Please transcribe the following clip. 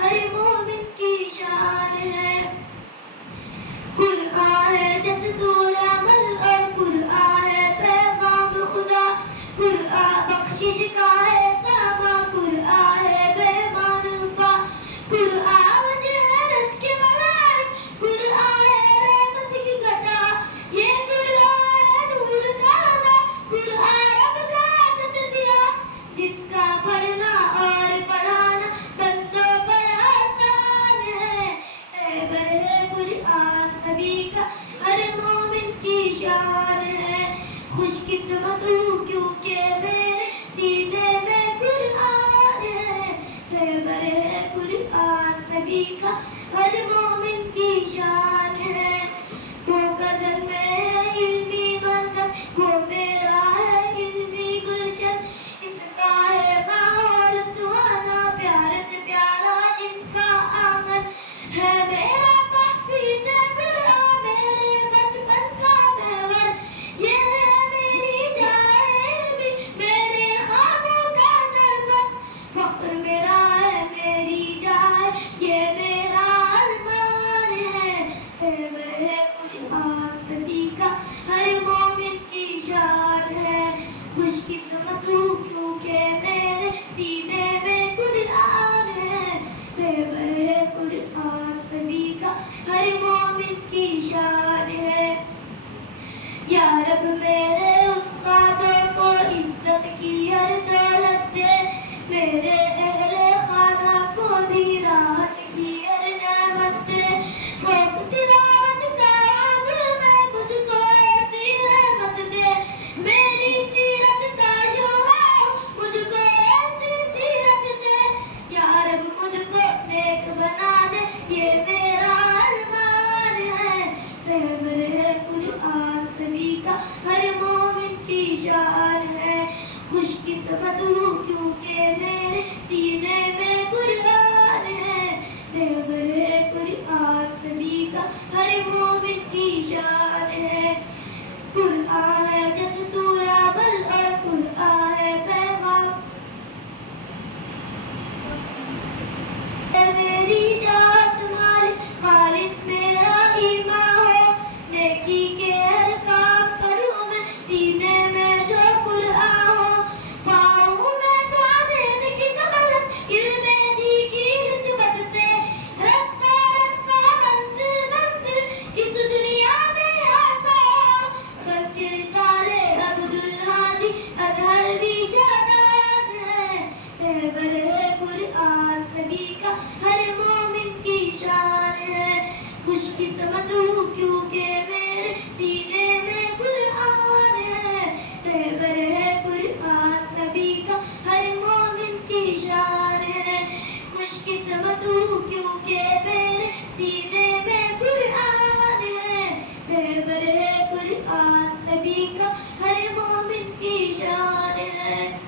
हर मोमिन की शान है। कुरान है दस्तूर अमल और कुरान है पैगाम खुदा। कुरान बख्शिश का है सामा, कुरान है बेईमान वफा। कुरान वजह है रज के मलाइक, कुरान है रहमत की घटा। ये कुरान है नूर का लगा, कुरान रब का आदत दिया। जिसका पढ़ना और पढ़ाना बंदों पर आसान है। बरहे कुरान सभी का हर मोमिन की शान है। खुशकिस्मत हूँ क्योंकि मेरे सीने में कुरान है। बरहे कुरान सभी का हर मोमिन की शान है। वो कदम में है इल्मी मरकज़, वो मेरा है इल्मी गुलशन। इसका है माहौल सुहाना, प्यारे से प्यारा जिसका आंगन है। मेरा तहफ़ीज़ कुरान मेरे बचपन का महवर। ये है मेरी जाए इल्मी, मेरे ख्वाबों का दरपन। फ़ख्र मेरा है मेरी जाए, ये मेरा अरमान है। बरहे कुरान सभी का हर मोमिन की शान है। खुशकिस्मत हूँ क्योंकि मेरे सीने में कुरान है। बरहे कुरान सभी का हर मोमिन की शान है। या रब मेरे उस्तादों को इज्जत की हर दौलत दे, मेरे अहले खाना को भी राहत की हर नेमत दे। शौक तिलावत का दिल में मुझको ऐसी रहमत दे, मेरी सीरत का शोभा मुझको ऐसी सीरत दे। या रब मुझको नेक बना दे, ये मेरा अरमान है। बरहे कुरान सभी का हर मोमिन की शान है। खुशकिस्मत हूँ क्योंकि मेरे सीने में कुरान है। बरहे कुरान सभी का हर मोमिन की शान है। कुरान है दस्तूर अमल और कुरान है पैगाम। मेरी जात मालिक खालिस मेरा ईमान हो, नेकी के हर काम करूँ मैं सीने में जो कुरान हो। पाऊँ मैं कादिर की कमल इल्मे दी की निस्बत से, रास्ता रास्ता मंजिल मंजिल इस दुनिया में आता हो। सबके साले अब्दुल हादी अजहर भी शादात है। बरहे कुरान सभी का हर मोमिन की शान है। खुशकिस्मत हूँ क्योंकि मेरे सीने में कुरान है। बरहे कुरान सभी का हर मोमिन की शान है। खुशकिस्मत हूँ क्योंकि मेरे सीने में कुरान है। बरहे कुरान सभी का हर मोमिन की शान है।